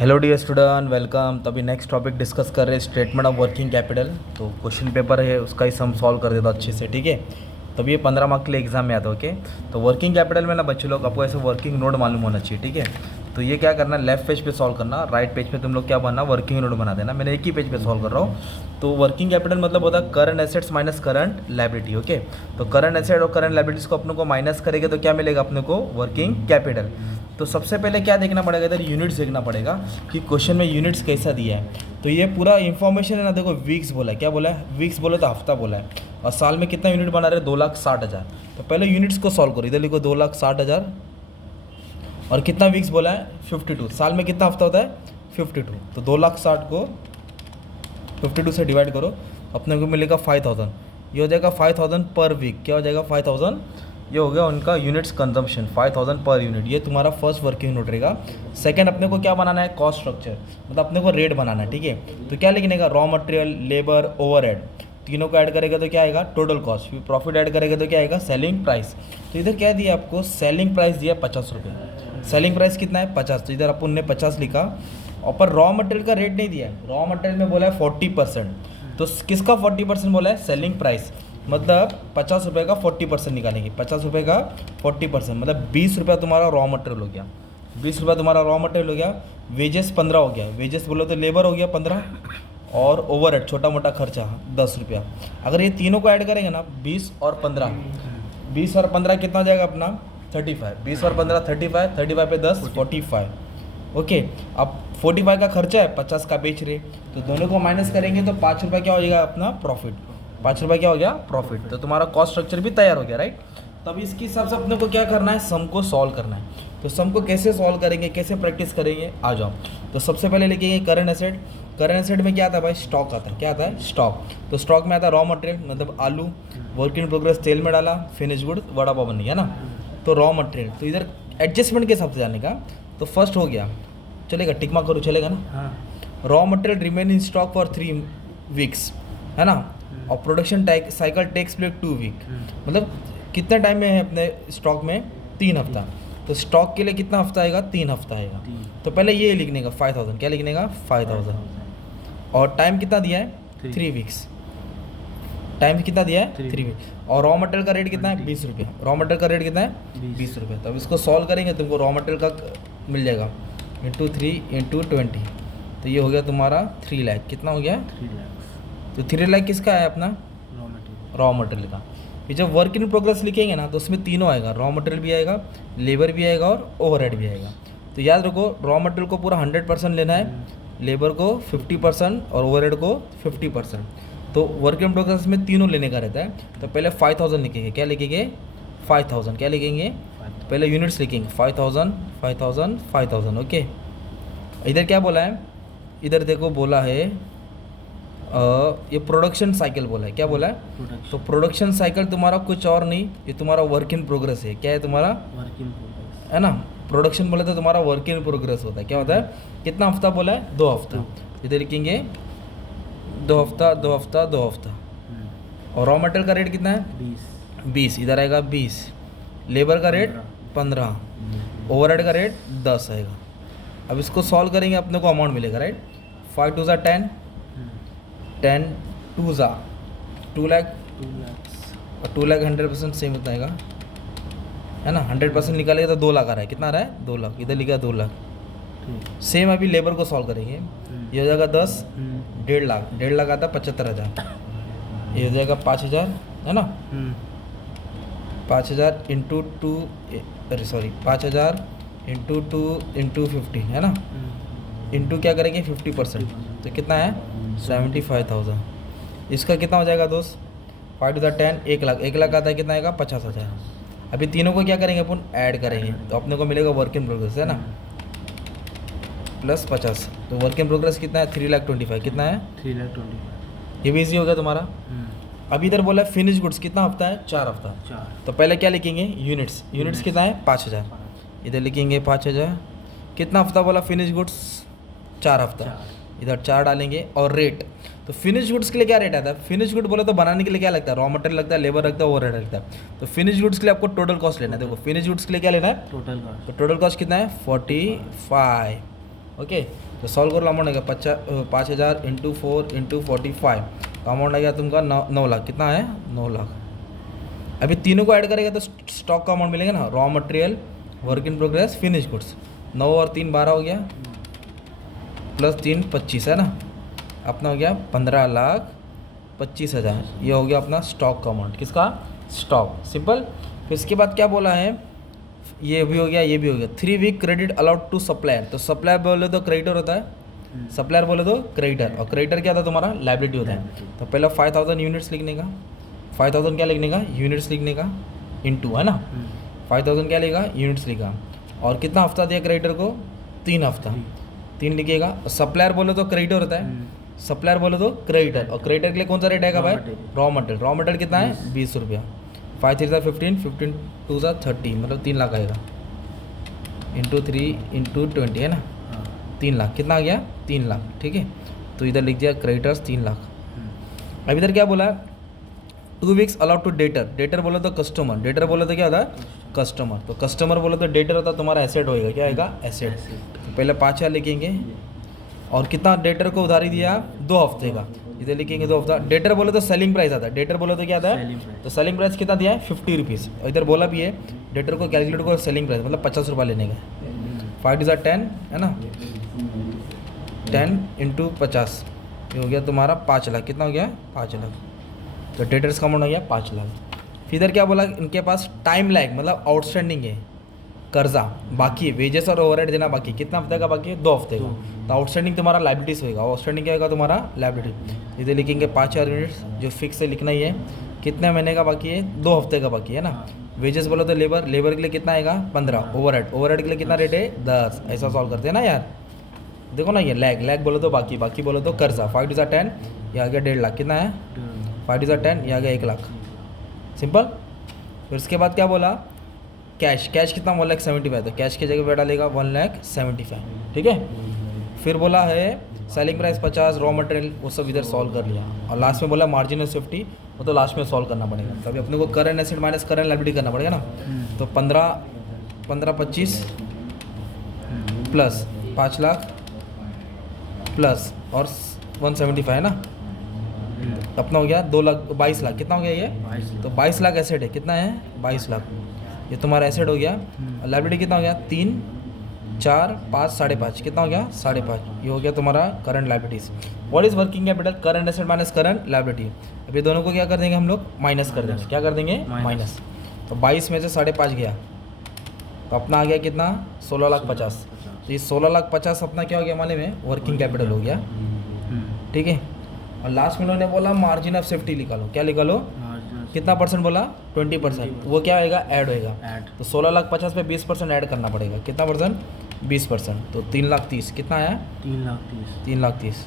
Hello dear student, welcome. तो अभी next topic discuss कर रहे हैं स्टेटमेंट ऑफ वर्किंग कैपिटल। तो क्वेश्चन पेपर है उसका ही सम सॉल्व कर देता अच्छे से, ठीक है। तो ये 15 मार्क के लिए एग्जाम में आता है, ओके। तो वर्किंग कैपिटल में ना बच्चे लोग आपको ऐसे वर्किंग नोट मालूम होना चाहिए, ठीक है। तो ये क्या करना, लेफ्ट पेज पे सॉल्व करना, राइट पेज पे तुम लोग क्या बनना, वर्किंग नोट बना देना। मैंने एक ही पेज पे सॉल्व कर रहा हूँ। तो वर्किंग कैपिटल मतलब होता है current assets minus current liability, okay. तो करंट एसेट और करंट लायबिलिटीज को अपने को माइनस करेंगे तो क्या मिलेगा अपने को, वर्किंग कैपिटल। तो सबसे पहले क्या देखना पड़ेगा, इधर यूनिट्स देखना पड़ेगा कि क्वेश्चन में यूनिट्स कैसा दिया है। तो ये पूरा इन्फॉर्मेशन है ना, देखो वीक्स बोला है, क्या बोला है, वीक्स बोले तो हफ्ता बोला है। और साल में कितना यूनिट बना रहे हैं, 2,60,000। तो पहले यूनिट्स को सॉल्व करो, इधर लिखो 2,60,000 और कितना वीक्स बोला है, 52। साल में कितना हफ्ता होता है, 52। तो 2,60,000 को 52 से डिवाइड करो, अपने को मिलेगा 5,000। ये हो जाएगा 5,000 पर वीक। क्या हो जाएगा 5,000, ये हो गया उनका यूनिट्स कंजम्पशन, 5,000 पर यूनिट। ये तुम्हारा फर्स्ट वर्किंग नोट रहेगा। सेकंड अपने को क्या बनाना है, कॉस्ट स्ट्रक्चर, मतलब अपने को रेट बनाना है, ठीक है। तो क्या लिखने का, रॉ मटेरियल, लेबर, ओवरहेड, तीनों को ऐड करेगा तो क्या आएगा, टोटल कॉस्ट। फिर प्रॉफिट ऐड करेगा तो क्या आएगा, सेलिंग प्राइस। तो इधर क्या दिया आपको, सेलिंग प्राइस दिया 50 रुपये। सेलिंग प्राइस कितना है, 50। तो इधर अपन ने 50 लिखा। और पर रॉ मटेरियल का रेट नहीं दिया है, रॉ मटेरियल में बोला है 40%। तो किसका 40% बोला है, सेलिंग प्राइस। मतलब 50 रुपये का 40% निकालेंगे, 50 रुपये का 40%, मतलब 20 रुपया तुम्हारा रॉ मटेरियल हो गया। 20 रुपया तुम्हारा रॉ मटेरियल हो गया। वेजेस 15 हो गया, वेजेस बोलो तो लेबर हो गया 15, और ओवरहेड छोटा मोटा खर्चा 10 रुपया। अगर ये तीनों को ऐड करेंगे ना, 20 और 15, 20 और 15 कितना हो जाएगा अपना, 35। 20 और 15 35, 35 पे 10 45, ओके। अब 45 का खर्चा है, 50 का बेच रहे, तो दोनों को माइनस करेंगे तो 5 रुपये क्या हो जाएगा अपना प्रॉफिट। 5 रुपये क्या हो गया, प्रॉफिट। तो तुम्हारा कॉस्ट स्ट्रक्चर भी तैयार हो गया, राइट। तब इसके हिसाब से अपने को क्या करना है, सम को सॉल्व करना है। तो सम को कैसे सॉल्व करेंगे, कैसे प्रैक्टिस करेंगे, आ जाओ। तो सबसे पहले लिखेंगे करंट एसेट। करंट एसेट में क्या आता है भाई, स्टॉक आता है। क्या आता है, स्टॉक। तो स्टॉक में आता है रॉ मटेरियल, मतलब आलू, वर्क इन प्रोग्रेस तेल में डाला, फिनिश गुड वड़ा पाव बन गया ना। तो रॉ मटेरियल, तो इधर एडजस्टमेंट के हिसाब से जाने का। तो फर्स्ट हो गया, चलेगा, टिक मार्क करो, चलेगा ना। Raw material remain in stock for 3 weeks, है ना। और production cycle takes place 2 week, मतलब कितने टाइम में है अपने स्टॉक में, 3 हफ्ता। तो स्टॉक के लिए कितना हफ्ता आएगा, 3 हफ्ता आएगा। तो पहले ये लिखने का 5,000, क्या लिखने का 5,000। और टाइम कितना दिया है, 3 वीक्स। टाइम कितना दिया है, 3 वीक। और रॉ मटेरियल का रेट कितना है, 20 रुपये। रॉ मटेरियल का रेट कितना है, 20 रुपये। तो अब इसको सॉल्व करेंगे, तुमको रॉ मटेरियल का मिल जाएगा इंटू 3 इंटू 20। तो ये हो गया तुम्हारा 3 लाख। कितना हो गया, 3 लाख। तो 3 लाख किसका है अपना, रॉ मटेरियल का। ये जब वर्क इन प्रोग्रेस लिखेंगे ना, तो उसमें तीनों आएगा, रॉ मटेरियल भी आएगा, लेबर भी आएगा और ओवरहेड भी आएगा। तो याद रखो, रॉ मटेरियल को पूरा 100% लेना है, लेबर को 50% और ओवरहेड को 50%। तो वर्क इन प्रोग्रेस में तीनों लेने का रहता है। तो पहले 5,000 लिखेंगे, क्या लिखेंगे 5,000, क्या लिखेंगे, पहले यूनिट्स लिखेंगे 5,000 5,000 5,000, ओके। इधर क्या बोला है, इधर देखो बोला है ये प्रोडक्शन साइकिल बोला है। क्या बोला है, तो प्रोडक्शन साइकिल तुम्हारा कुछ और नहीं, ये तुम्हारा वर्क इन प्रोग्रेस है। क्या है तुम्हारा, वर्क इन प्रोग्रेस, है ना। प्रोडक्शन बोले तो तुम्हारा वर्क इन प्रोग्रेस होता है। क्या होता है, कितना हफ्ता बोला है, 2 हफ्ता। इधर लिखेंगे 2 हफ्ता 2 हफ्ता 2 हफ्ता। और रॉ मटेरियल का रेट कितना है, 20। इधर आएगा 20। लेबर का रेट 15। ओवरहेड का रेट 10 आएगा। अब इसको सॉल्व करेंगे, अपने को अमाउंट मिलेगा, राइट। 5 2 10, 10 2 2 लाख, और 2 लाख 100% सेम होता है, है ना। 100% निकालेगा तो 2 लाख आ रहा है। कितना आ रहा है, 2 लाख। इधर लिखा 2 लाख। सेम अभी लेबर को सॉल्व करेंगे। ये हो जाएगा 10, 1.5 लाख, 1.5 लाख आता 75,000। ये हो जाएगा 5,000, है ना। 5,000 इंटू 2, अरे सॉरी 5,000 इंटू 2 इंटू 50, है ना। इंटू क्या करेंगे 50%, तो कितना है 75,000। इसका कितना हो जाएगा दोस्त, 5 2 10, 1 लाख। 1 लाख आता है, कितना आएगा 50,000। अभी तीनों को क्या करेंगे अपन, ऐड करेंगे, तो अपने को मिलेगा वर्क इन प्रोग्रेस, है ना, प्लस 50। तो वर्क इन प्रोग्रेस कितना है, 3,25,000। कितना है, 3,25,000। ये भी ईजी हो गया तुम्हारा। अभी इधर बोला है फिनिश गुड्स कितना हफ्ता है, 4 हफ्ता। तो पहले क्या लिखेंगे, यूनिट्स। यूनिट्स कितना है, 5,000। इधर लिखेंगे 5,000। कितना हफ्ता बोला, फिनिश गुड्स 4 हफ्ता। इधर 4 डालेंगे। और रेट, तो फिनिश गुड्स के लिए क्या रेट आता है, फिनिश गुड बोले तो बनाने के लिए क्या लगता है, रॉ मटेरियल लगता है, लेबर लगता है, ओवरहेड लगता है। तो फिनिश गुड्स के लिए आपको टोटल कॉस्ट लेना है। देखो फिनिश गुड्स के लिए क्या लेना है, टोटल कॉस्ट, तो टोटल कॉस्ट कितना है 45, ओके। तो सॉल्व करो, अमाउंट आएगा 5,000 इंटू 4 इंटू 45, तो अमाउंट आ गया तुमका 9 लाख। कितना है? 9 लाख। अभी तीनों को ऐड करेगा तो स्टॉक का अमाउंट मिलेगा ना, raw material, work in progress, finish goods. 9 और 3 12 हो गया, प्लस 3 25 है ना, अपना हो गया 15,25,000। ये हो गया अपना स्टॉक का अमाउंट। किसका? स्टॉक। सिंपल। फिर इसके बाद क्या बोला है, ये भी हो गया, ये भी हो गया। 3 week credit allowed to supplier. तो सप्लायर बोले तो क्रेडिटर होता है, सप्लायर बोले तो क्रेडिटर, और क्रेडिटर क्या था तुम्हारा? लाइबिलिटी होता है। तो पहले 5,000 यूनिट्स लिखने का, 5,000 क्या लिखने का? यूनिट्स लिखने का, इनटू, है ना, 5,000 क्या लिखा? यूनिट्स लिखा। और कितना हफ्ता दिया क्रेडिटर को? 3 हफ्ता, 3 लिखिएगा। सप्लायर बोले तो क्रेडिटर होता है, सप्लायर बोले तो क्रेडिटर, और क्रेडिटर के लिए कौन सा रेट आएगा भाई? Raw material. रॉ मटेरियल कितना है? 20 रुपया। 5 3 15, 15 2 30, मतलब 3 लाख आएगा, इंटू 3 इंटू 20, है ना, 3 लाख। कितना आ गया? 3 लाख। ठीक है, तो इधर लिख दिया क्रेडिटर्स 3 लाख। अब इधर क्या बोला? 2 weeks allowed to debtor. Debtor बोले तो कस्टमर, डेटर बोले तो क्या होता है? कस्टमर। तो कस्टमर बोले तो डेटर होता है तुम्हारा एसेट होएगा। क्या आएगा? एसेट। तो पहले 5,000 लिखेंगे, और कितना डेटर को उधारी दिया? 2 हफ्ते का, इधर लिखेंगे 2 हफ्ता। डेटर बोले तो सेलिंग प्राइस आता है, डेटर बोले तो क्या आता है? तो सेलिंग प्राइस कितना दिया है? 50 रुपीज़। और इधर बोला भी है डेटर को कैलकुलेट करो, सेलिंग प्राइस मतलब 50 रुपये लेने का। 5 × 10 है ना, 10 इंटू 50, ये हो गया तुम्हारा 5 लाख। कितना हो गया? 5 लाख। तो डेटर्स का अमाउंट हो गया 5 लाख। फिर इधर क्या बोला? इनके पास टाइम लैग मतलब आउटस्टैंडिंग है, कर्जा बाकी है, वेजेस और ओवरहेड देना बाकी। कितना हफ्ते का बाकी है? 2 हफ्ते का। तो आउटस्टैंडिंग तुम्हारा लाइबिलिटीज होगा। आउटस्टैंडिंग क्या होगा तुम्हारा? लाइबिलिटी। इधर लिखेंगे 5,000 यूनिट्स, जो फिक्स है लिखना ही है। कितने महीने का बाकी है? 2 हफ्ते का बाकी है ना। वेजेस बोलो तो लेबर, लेबर के लिए कितना आएगा? 15। ओवरहेड, ओवरहेड के लिए कितना रेट है? 10। ऐसा सॉल्व करते हैं ना यार। देखो ना, ये लैग, लैग बोलो तो बाकी, बाकी बोलो तो कर्जा। 5 × 10, ये आ गया 1.5 लाख। कितना है? 5 × 10, ये आ गया 1 लाख। सिंपल। फिर उसके बाद क्या बोला? कैश, कैश कितना? 1,75,000। तो कैश की जगह पे डालेगा 1,75,000। ठीक है। फिर बोला है सेलिंग प्राइस 50, रॉ मटेरियल, वो सब इधर सॉल्व कर लिया। और लास्ट में बोला मार्जिनल सेफ्टी, वो तो लास्ट में सॉल्व करना पड़ेगा। तभी अपने को current asset minus current liability करना पड़ेगा ना। तो 15 25 प्लस 5 लाख प्लस और 175 है ना, अपना हो गया 2 लाख 22 लाख। कितना हो गया ये? 22 तो 22 लाख एसेट है। कितना है? 22 लाख। ये तुम्हारा एसेट हो गया। लायबिलिटी कितना हो गया? 3 4 5 5.5। कितना हो गया? 5.5। ये हो गया तुम्हारा current liabilities. What is working capital? Current asset minus current liability. अब ये दोनों को क्या कर देंगे हम लोग? माइनस कर देंगे। क्या कर देंगे? माइनस। तो 22 में से 5.5 गया, तो अपना आ गया कितना? 16,50,000। तो ये 16,50,000 अपना क्या हो गया मालूम है? वर्किंग कैपिटल हो गया। ठीक है। और लास्ट में उन्होंने बोला मार्जिन ऑफ सेफ्टी निकालो। क्या निकालो? कितना परसेंट बोला? 20%। वो क्या होएगा? ऐड होएगा। तो 16,50,000 पे 20% ऐड करना पड़ेगा। कितना परसेंट? 20%। तो 3,30,000। कितना आया? 3,30,000।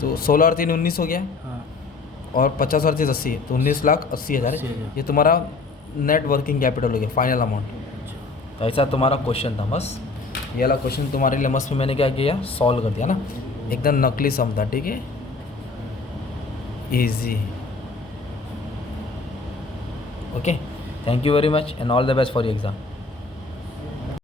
तो 16 और 3 19 हो गया, और 50 और 30 80, तो 19,80,000। ये तुम्हारा नेट वर्किंग कैपिटल हो गया, फाइनल अमाउंट। तो ऐसा तुम्हारा क्वेश्चन था। बस ये वाला क्वेश्चन तुम्हारे लिए मस्त में मैंने क्या किया? सॉल्व कर दिया ना, एकदम नकली सम था। ठीक है, easy. Okay, thank you very much and all the best for your exam.